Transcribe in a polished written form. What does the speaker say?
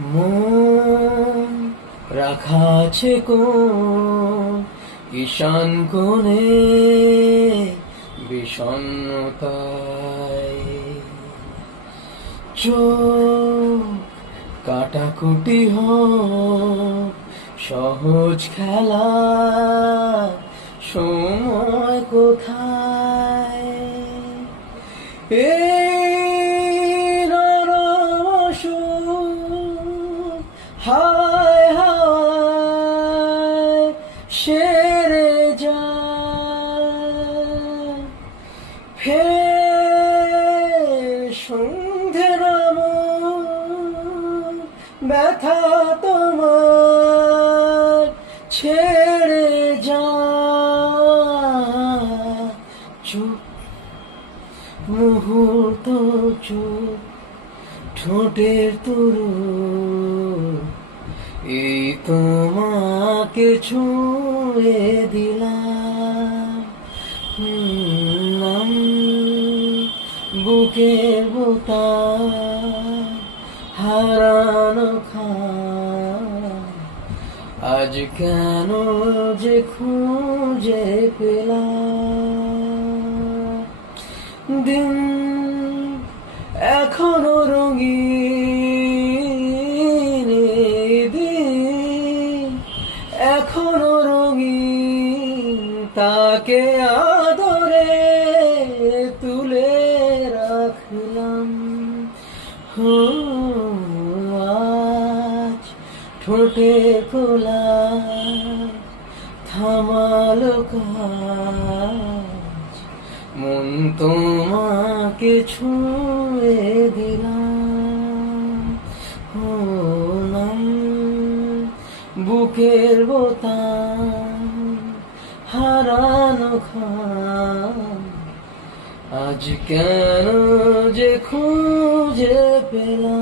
মন রাখা আছে কোন ঈশান কোণে বিষণ্ণতায়, চোখ কাটাকুটি হোক সহজ খেলা, সময় কোথায়? হায় হায় সেরে যায়, ফের সন্ধে নাম ব্যথা তোমার ছেড়ে যায়। চুপ মুহূর্ত, চুপ ঠোঁটের তরু, এই তোমাকে ছুঁয়ে দিলাম। বুকের বোতাম হারানো খাম, আজ কেন যে খুঁজে পেলাম। দিন এখনো রঙিন, দিন এখনো রঙিন, তাকে আদরে তুলে রাখলাম। আজ ঠোঁটে খোলা থামালো কাজ, মন তোমাকে ছুঁয়ে দিলাম। হলাম বুকের বোতাম হারানো খাম, আজ কেন যে খুঁজে পেলাম।